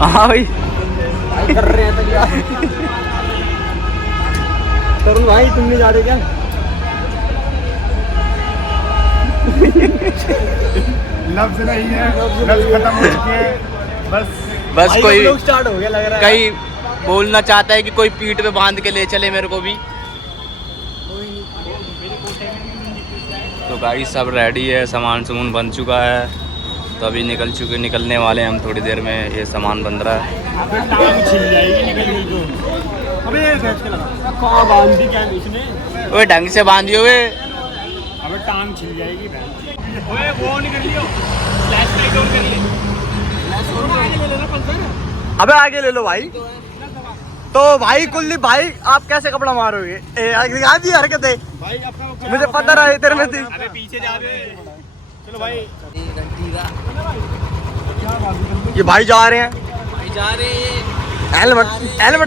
हाँ भाई कर रहे हैं तो यार। तरुण भाई तुमने जा रहे क्या? लफ्ज नहीं है, लफ्ज खत्म हो चुके हैं। बस कोई स्टार्ट हो गया लग रहा है। कहीं बोलना चाहता है कि कोई पीठ पे बांध के ले चले मेरे को भी। तो गाड़ी सब रेडी है, सामान सुमन बन चुका है, तो अभी निकलने वाले हैं हम थोड़ी देर में। ये सामान बन रहा है। अबे टांग छिल जाएगी निकल गई तो। अबे ये खींच के लगा। कहाँ बांध दी क्या इसने? ओए ढंग से बांधियो वे। अबे टांग छिल जाएगी बहन। ओए वो नहीं कर लियो, फ्लैश लाइट ऑन कर लिए। आगे ले लेना पंचर। अबे आगे ले लो भाई। तो भाई कुलदीप भाई आप कैसे कपड़ा मारोगे? आज ही हरकत है भाई अपना मुझे पता रहा तेरे में थी। अबे पीछे जा बे। चलो भाई। ये भाई जा रहे हैं, जा रहे हैं। हेलमेट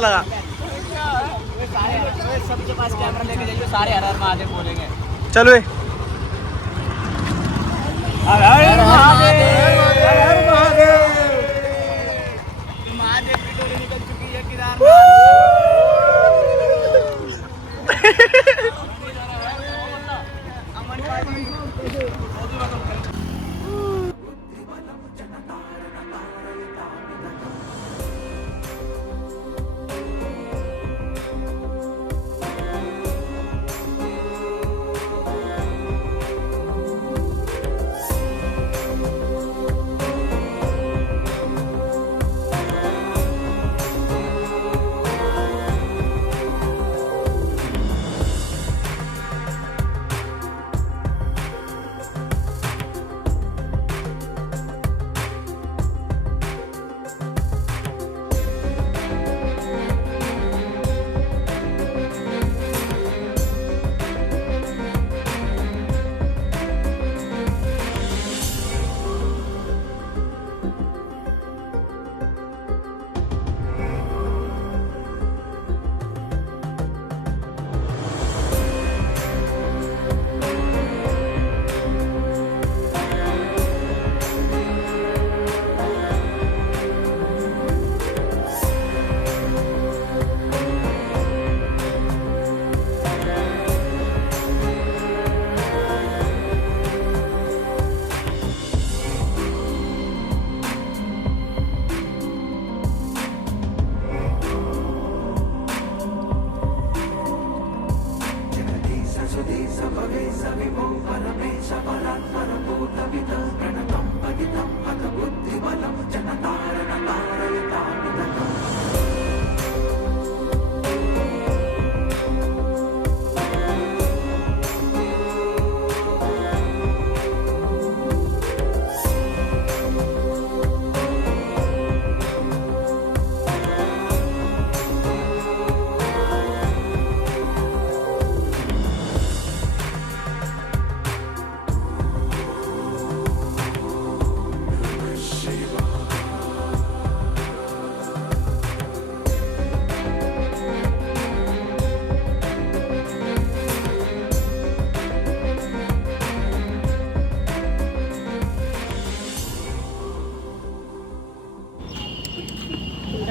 लगा। सबके पास कैमरा लेके जाइए, सारे हर हर महादेव बोलेंगे। चलो ए। महादेव की डोली निकल चुकी है किनारे।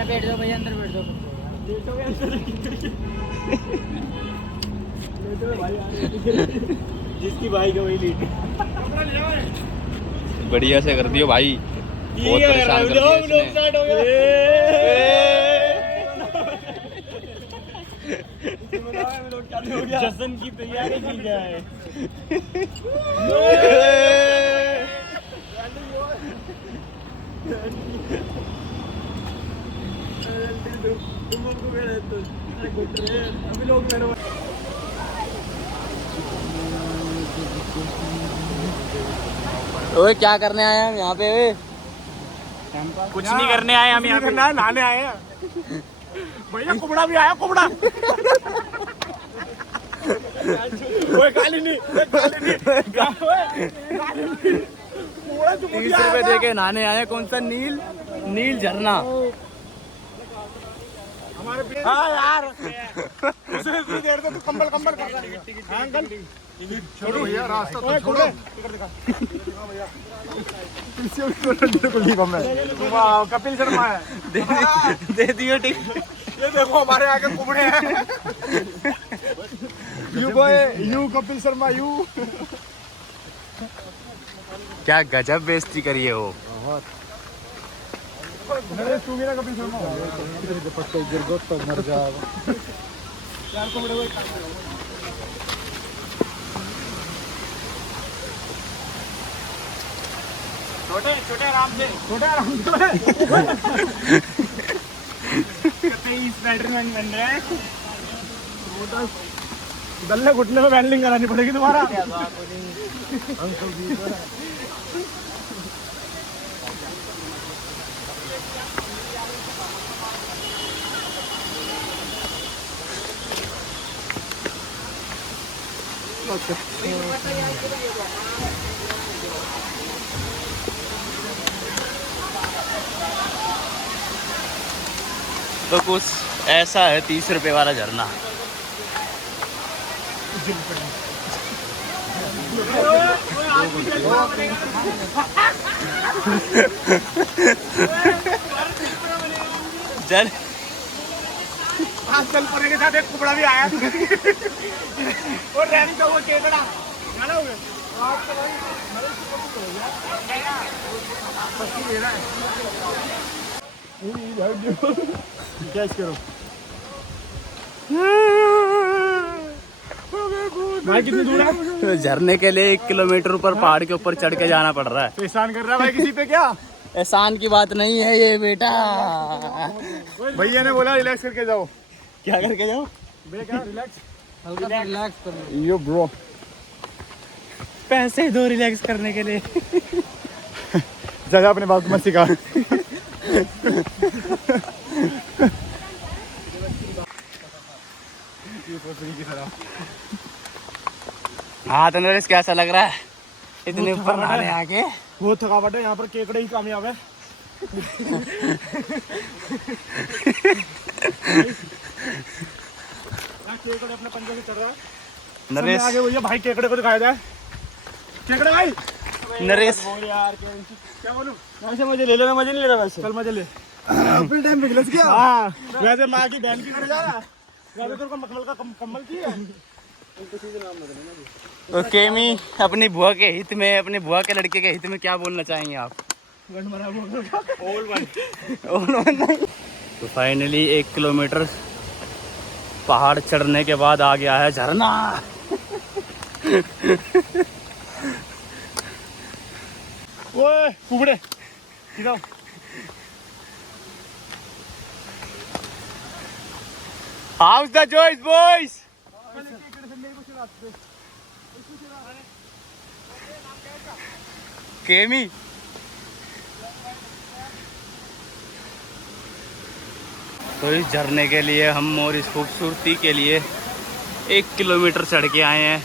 बैठ जाओ भैया, अंदर बैठ जाओ। जिसकी भाई का वही लीड। बढ़िया से कर दियो भाई, बहुत परेशान कर दिया इसने। जश्न की तैयारी की जाए। अभी लोग मेरे ओए क्या करने आए हैं हम यहाँ पे? कुछ नहीं करने आए हम यहाँ पे, नहाने आए हैं भैया। कुबड़ा भी आया, कुबड़ा। ओए काली नहीं 30 रुपए दे के नहाने आए हैं। कौन सा? नील झरना। हमारे हाँ यार उसे देर से तू कंबल कर रहा है अंकल। छोड़ो भैया, रास्ता तो छोड़ो। कुलदीप हमें कपिल शर्मा है। दे दियो टिकट। ये देखो हमारे आगे कुबड़े हैं। You boy, you Kapil Sharma, you. क्या गजब बेइज्जती करी है वो। नरेश तू भी ना कपिल शर्मा मर जाएगा। यार कुबड़े हुए छोटे छोटे आराम से, छोटे आराम से। कहीं स्पाइडरमैन बन रहा है। गले घुटने में बैंडलिंग करानी पड़ेगी तुम्हारा। तो कुछ ऐसा है 30 रुपए वाला झरना। जल आज चल पड़े के साथ एक कुबड़ा भी आया। और रहनी तो वो केकड़ा गाना हुए। कैच करो भाई। कितनी दूर है? झरने के लिए 1 किलोमीटर ऊपर पहाड़ के ऊपर चढ़ के जाना पड़ रहा है। एहसान कर रहा है भाई किसी पे क्या? एहसान की बात नहीं है ये बेटा। भैया ने बोला रिलैक्स करके जाओ। क्या करके जाओ? क्या रिलैक्स? हल्का रिलैक्स कर यो ब्रो, पैसे दो रिलैक्स करने के लिए। ज्यादा अपने बाप को मत सिखा। हाँ तो नरेश कैसा लग रहा है इतने ऊपर नहाने आके? बहुत थकावट है। यहाँ पर केकड़े ही कामयाब है। केकड़े अपने पंजे से चढ़ रहा है। नरेश आगे भैया भाई केकड़े को दिखाया जाए। केकड़े भाई। नरेश यार क्या बोलूं? वैसे मजे ले लेना, मजे नहीं ले रहा वैसे। चल मजे ले। फिर टाइम बिगलस क्या? हाँ वैसे माँ की बहन की करे जा रहा है। वैसे तेरे को मखमल का कम्बल की है। तो केमी अपनी बुआ के हित में, अपनी बुआ के लड़के के हित में क्या बोलना चाहेंगे आप? तो फाइनली 1 किलोमीटर पहाड़ चढ़ने के बाद आ गया है झरना। ओए कुबड़े इधर। How's the choice boys. केमी तो इस झरने के लिए हम और इस खूबसूरती के लिए 1 किलोमीटर चढ़ के आए हैं।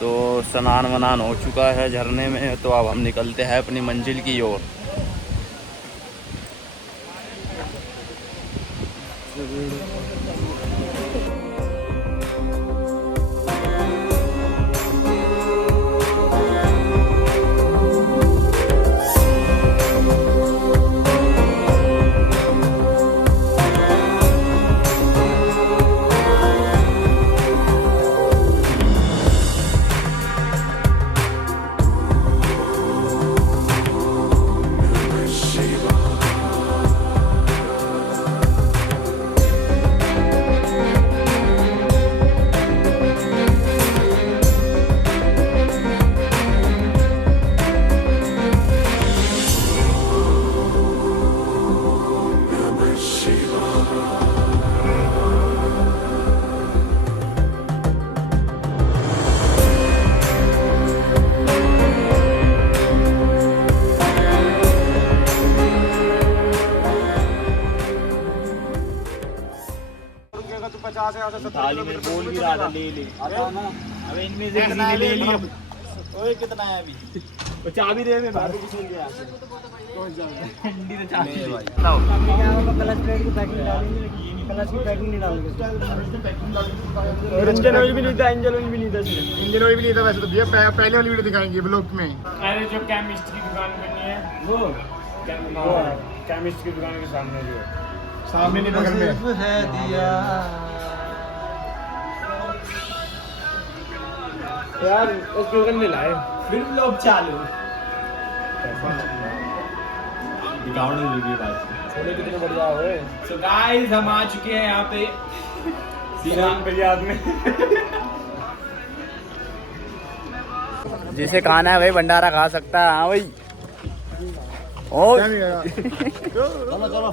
तो स्नान वनान हो चुका है झरने में, तो अब हम निकलते हैं अपनी मंजिल की ओर। थाली में बोल भी रहा था ले ले। अब इनमें से कितना ले लिया? ओए कितना है अभी? तो चाबी दे दे भाभी किसी ने हिंदी में चाबी दे भाई। क्लच प्लेट की पैकिंग डालेंगे, क्लच की पैकिंग नहीं डालेंगे। इंजन ऑयल भी नहीं था, इंजन ऑयल भी नहीं था इसमें। इंजन ऑयल भी नहीं था वैसे तो भैया, पहले वाली वीडियो दिखाएंगे ब्लॉग में। अरे जो केमिस्ट की दुकान बनी है वो केमिस्ट की दुकान के सामने जो सामने नहीं बगल में है दिया यार, उस स्लोगन में लाए फिर लोग चालू दिखाओगे वीडियो बात छोले कितने बढ़िया हुए। सो गाइस हम आ चुके हैं यहाँ पे सीराम फरियाद में। जिसे खाना है भाई भंडारा खा सकता है। हाँ भाई ओ चलो चलो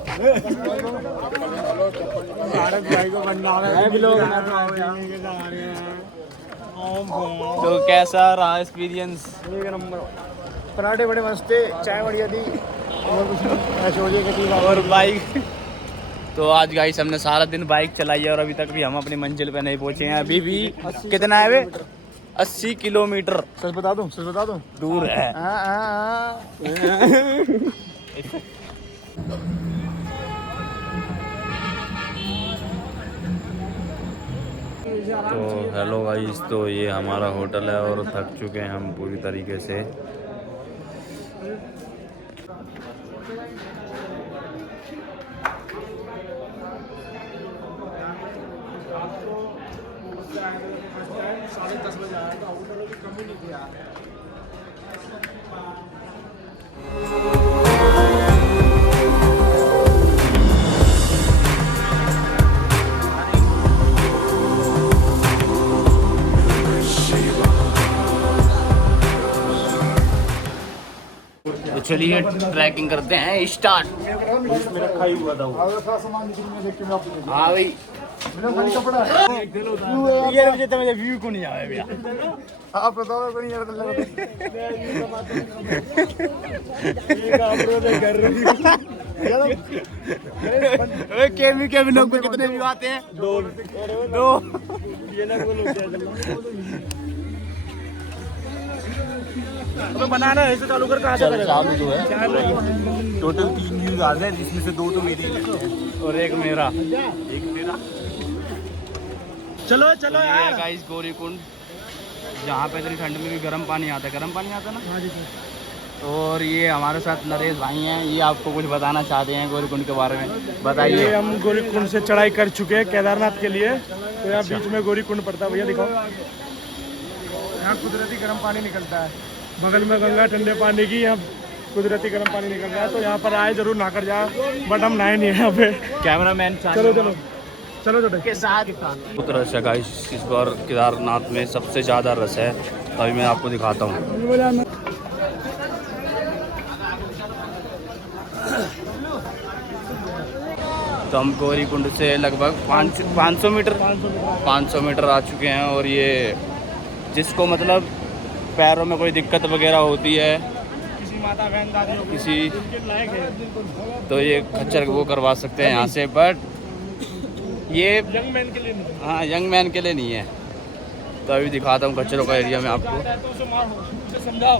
भारत भाई को भंडारा है भी लोग तो कैसा रहा एक्सपीरियंस? एक नंबर, पराठे बड़े मस्त थे, चाय बढ़िया थी और कुछ ऐसे हो जाएगा। और बाइक तो आज गाइस हमने सारा दिन बाइक चलाई है और अभी तक भी हम अपनी मंजिल पे नहीं पहुंचे हैं। अभी भी कितना है वे? 80 किलोमीटर। सच बता दूं दूर है। तो हेलो गाइस, तो ये हमारा होटल है और थक चुके हैं हम पूरी तरीके से। तो चलिए ट्रैकिंग करते हैं स्टार्ट। इसमें रखा ही हुआ था वो। हाँ भाई ये मुझे तो व्यू को नहीं आया भैया। आप बताओ को नहीं यार के लोग में कितने व्यू आते हैं? दो। ये ना बोलो तो बनाना है इसे चालू कर कहाँ से करेगा? चालू जो है टोटल 3 व्यूज आ गए जिसमें से 2 तो मेरे हैं और एक मेरा। चलो चलो ये यार। गाइस गौरीकुंड, जहाँ पे इतनी ठंड में भी गर्म पानी आता है। गर्म पानी आता है ना? हाँ जी सर। और ये हमारे साथ नरेश भाई हैं, ये आपको कुछ बताना चाहते हैं गौरीकुंड के बारे में, बताइए। ये हम गौरीकुंड से चढ़ाई कर चुके हैं केदारनाथ के लिए। तो यहाँ बीच में गौरीकुंड पड़ता है भैया, दिखाओ। यहाँ कुदरती गर्म पानी निकलता है, बगल में गंगा ठंडे पानी की, यहाँ कुदरती गर्म पानी निकल रहा है। तो यहाँ पर आए जरूर नहा कर जाओ, बट हम नहाए नहीं है यहाँ पे। कैमरामैन चलो चलो चलो चलो के साथ बहुत रश है गाइस इस बार केदारनाथ में, सबसे ज़्यादा रश है। तो अभी मैं आपको दिखाता हूँ। तो हम गौरीकुंड से लगभग 500 मीटर आ चुके हैं। और ये जिसको मतलब पैरों में कोई दिक्कत वगैरह होती है, किसी तो ये खच्चर वो करवा सकते हैं यहाँ से, बट ये यंग मैन के लिए नहीं। हाँ यंग मैन के लिए नहीं है। तो अभी दिखाता हूँ खच्चरों का एरिया में आपको। समझाओ।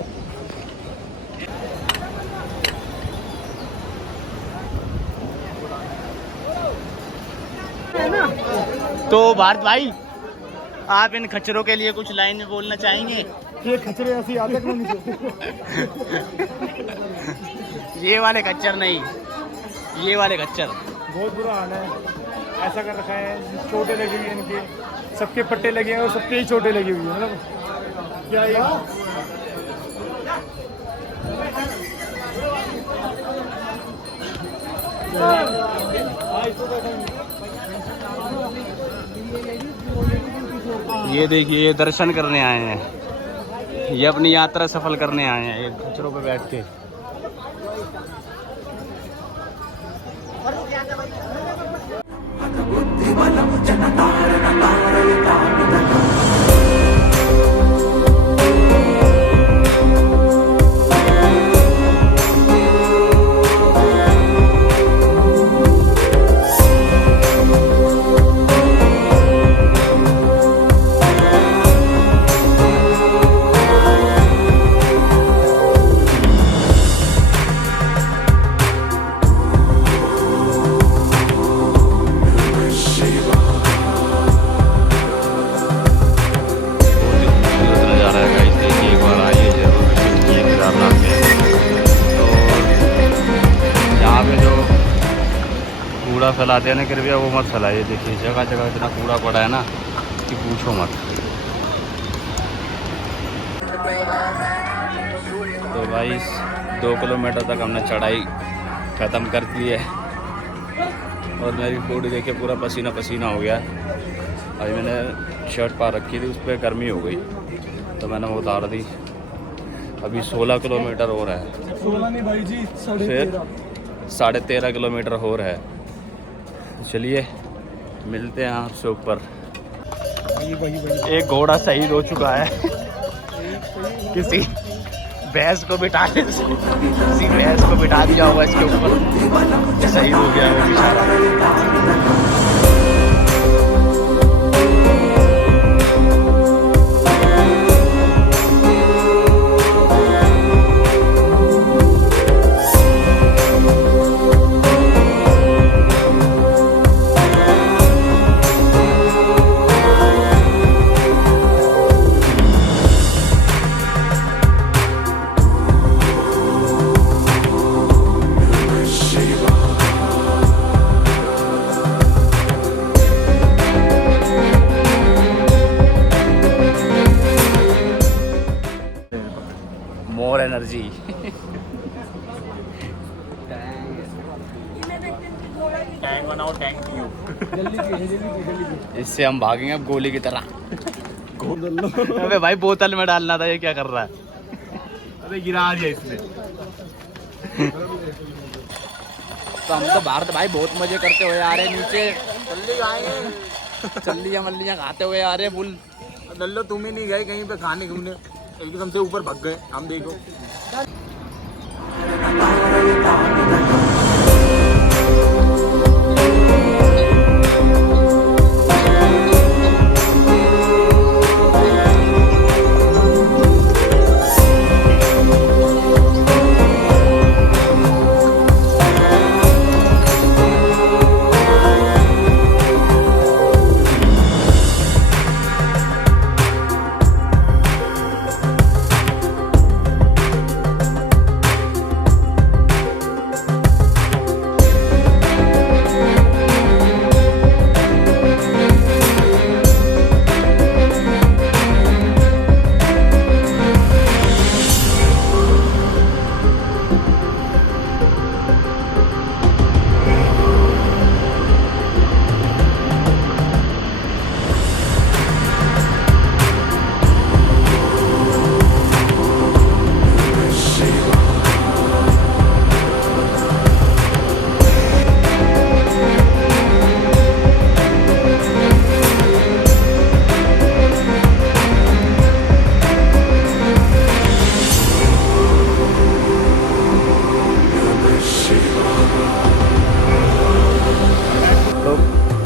तो भारत भाई, आप इन खच्चरों के लिए कुछ लाइन में बोलना चाहेंगे? ये खचरे ऐसी आदत में नीचे। ये वाले खच्चर नहीं, ये वाले खच्चर बहुत बुरा हाल है। ऐसा कर रखा है, चोटें लगी हुई हैं इनके, सबके पट्टे लगे हैं और सबके ही चोटें लगी हुई हैं। मतलब क्या ये देखिए, ये दर्शन करने आए हैं, ये अपनी यात्रा सफल करने आए हैं ये खच्चरों पे बैठ के। कूड़ा फैलाते हैं ना, कृपया वो मत फैलाइए। देखिए जगह जगह इतना कूड़ा पड़ा है ना कि पूछो मत। तो भाई 2 किलोमीटर तक हमने चढ़ाई ख़त्म कर दी है और मेरी बॉडी देखिए पूरा पसीना पसीना हो गया। अभी मैंने शर्ट पा रखी थी, उस पर गर्मी हो गई तो मैंने वो उतार दी। अभी 16 किलोमीटर हो रहा है, 16 नहीं भाई जी, फिर 13.5 किलोमीटर हो रहा है। चलिए मिलते हैं आपसे ऊपर। एक घोड़ा शहीद हो चुका है किसी भैंस को बिठा दिया हुआ इसके ऊपर, शहीद हो गया वो बेचारा। More energy. टैंक बनाओ, टैंक इससे हम भागेंगे अब गोली की तरह। अबे भाई बोतल में डालना था, ये क्या कर रहा है? अबे गिरा दिया इसने। तो हम तो भारत भाई बहुत मजे करते हुए आ रहे हैं नीचे, चल्लियाँ मल्लियाँ खाते हुए आ रहे हैं फुल। लल्लो तुम ही नहीं गए कहीं पे खाने घूमने, एकदम से ऊपर भग गए हम, देखो।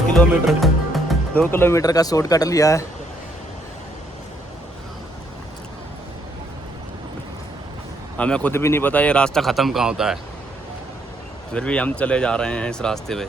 किलोमीटर 2 किलोमीटर का शॉर्टकट लिया है। हमें खुद भी नहीं पता ये रास्ता ख़त्म कहाँ होता है, फिर भी हम चले जा रहे हैं इस रास्ते पे।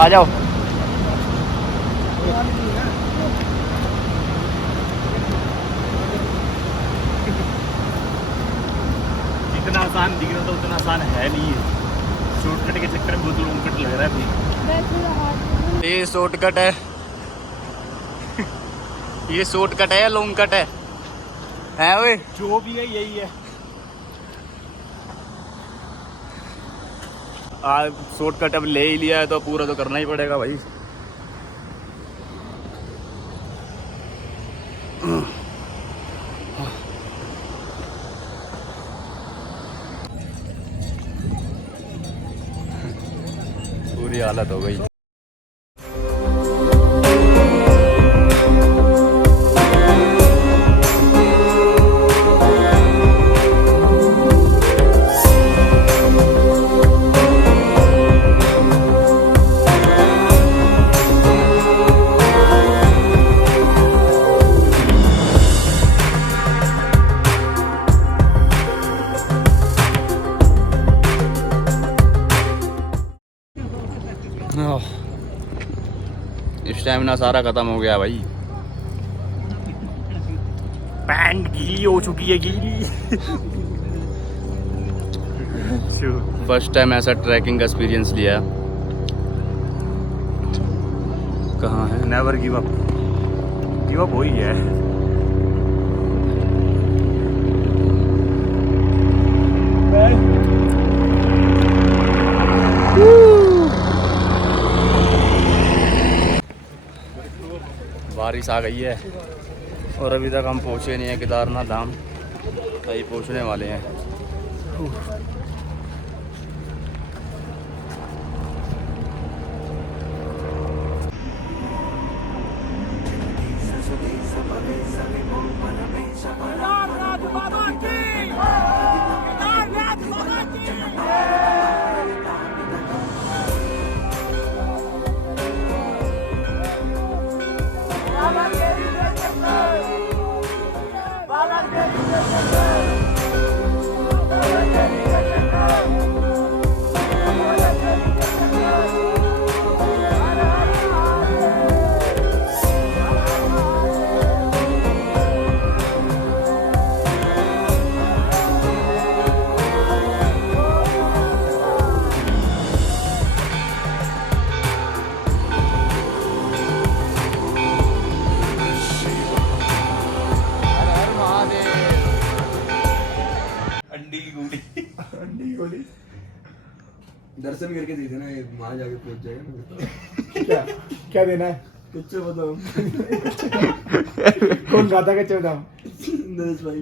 आ जाओ। जितना आसान दिख रहा था उतना आसान है नहीं है। शॉर्टकट के चक्कर में बहुत लॉन्ग कट लग रहा है। ये शॉर्टकट है, ये शॉर्टकट है या लॉन्ग कट है? हैं ओए? जो भी है यही है। शॉर्टकट अब ले ही लिया है तो पूरा तो करना ही पड़ेगा भाई। पूरी हालत हो गई। स्टैमिना सारा खत्म हो गया भाई। पैंट गीली हो चुकी है, गीली। फर्स्ट टाइम ऐसा ट्रैकिंग का एक्सपीरियंस लिया। कहाँ है? Never give up. Give up हो ही है। बारिश आ गई है और अभी तक हम पहुँचे नहीं हैं केदारनाथ धाम। अभी पहुँचने वाले हैं। दर्शन करके दे देना, वहां जाके पहुंच जाएगा। क्या क्या देना है? कच्चे बादाम। कौन खाता कच्चे बादाम? नरेश भाई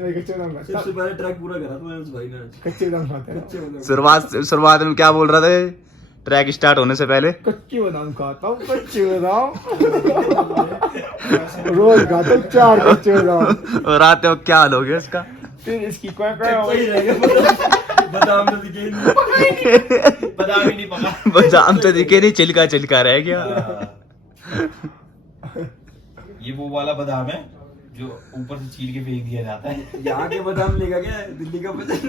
भाई कच्चे बादाम खाता। सबसे पहले ट्रैक पूरा करा था नरेश भाई ने। कच्चे बादाम खाता है। कच्चे बादाम। शुरुआत में क्या बोल रहा था? ट्रैक स्टार्ट होने से पहले कच्चे बादाम खाता हूँ, कच्चे बादाम। रोज खाता हूँ 4 कच्चे बादाम। और आते हो क्या हाल हो गया इसका? फिर इसकी कोई वही रहेगा। बादाम तो दिखे नहीं। बादाम ही नहीं पका। बादाम तो दिखे नहीं, चिलका चिलका रह गया। ये वो वाला बादाम है जो ऊपर से छील के फेंक दिया जाता है। यहाँ के बादाम लेगा क्या? दिल्ली का बादाम।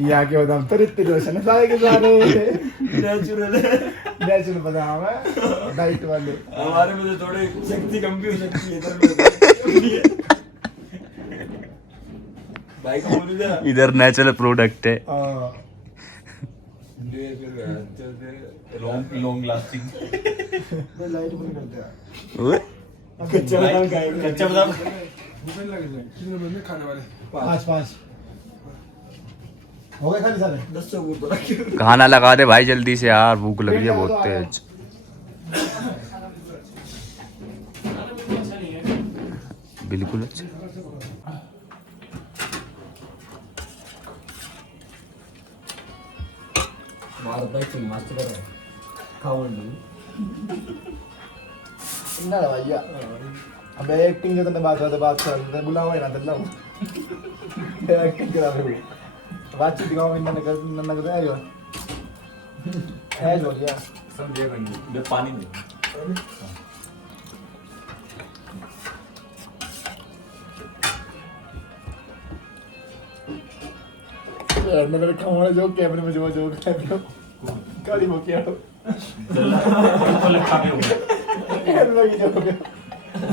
यहाँ के बादाम तो इतने रोशन है सारे के सारे। नेचुरल है। नेचुरल बादाम है, डाइट वाले। हमारे में तो थोड़े शक्ति कम भी हो सकती है इधर। भाई को बोलू जा। इधर नेचुरल प्रोडक्ट है। Long lasting. लाइट बंद कर दिया। कच्चा बादाम खाएगा। कच्चा बादाम कितने बंदे खाने वाले? 5 हो गए खाली सारे। 10 से ऊपर रखे। खाना लगा दे भाई जल्दी से यार, भूख लग रही है बहुत तेज। बिल्कुल अच्छा। मस्त कर खाओ ना भैया अबे एक्टिंग जो तने बात कर बुलाओ ना दल्ला एक्टिंग करा रहे हो बातचीत दिखाओ इन्ना ने कर आयो है जो गया समझे मैं पानी नहीं। मैंने रखा हमारा जो कैमरे में जो कर रहे हो गाड़ी हो क्या हो लगी जो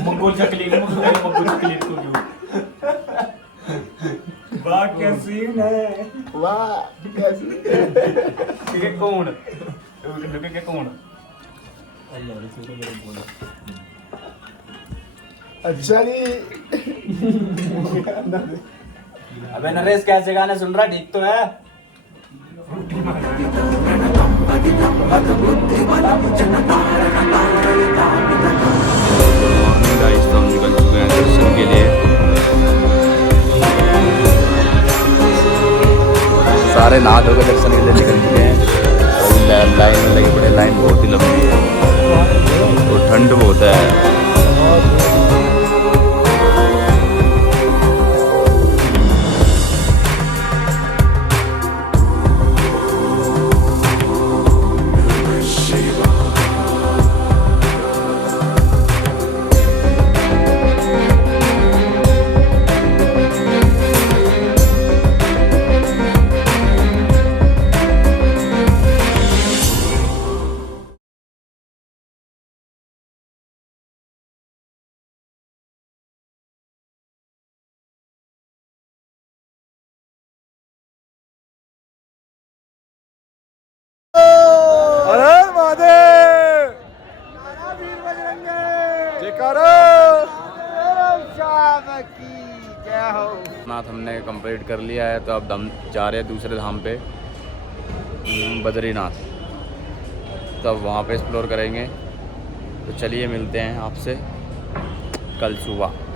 मंगोल चकली मंगोल चकली को जो वाह क्या सीन है। वाह कैसी के कौन लुके के कौन अच्छा जी अबे नरेश कैसे गाने सुन रहा? ठीक तो है। गाइस तो हम निकल चुके हैं दर्शन के लिए। सारे नहा धो के दर्शन के लिए निकल चुके हैं। लाइन में लगे पड़े, लाइन बहुत ही लंबी है और ठंड बहुत है। नाथ हमने कंप्लीट कर लिया है, तो अब हम जा रहे हैं दूसरे धाम पे, बद्रीनाथ। तो अब वहाँ पे एक्सप्लोर करेंगे। तो चलिए मिलते हैं आपसे कल सुबह।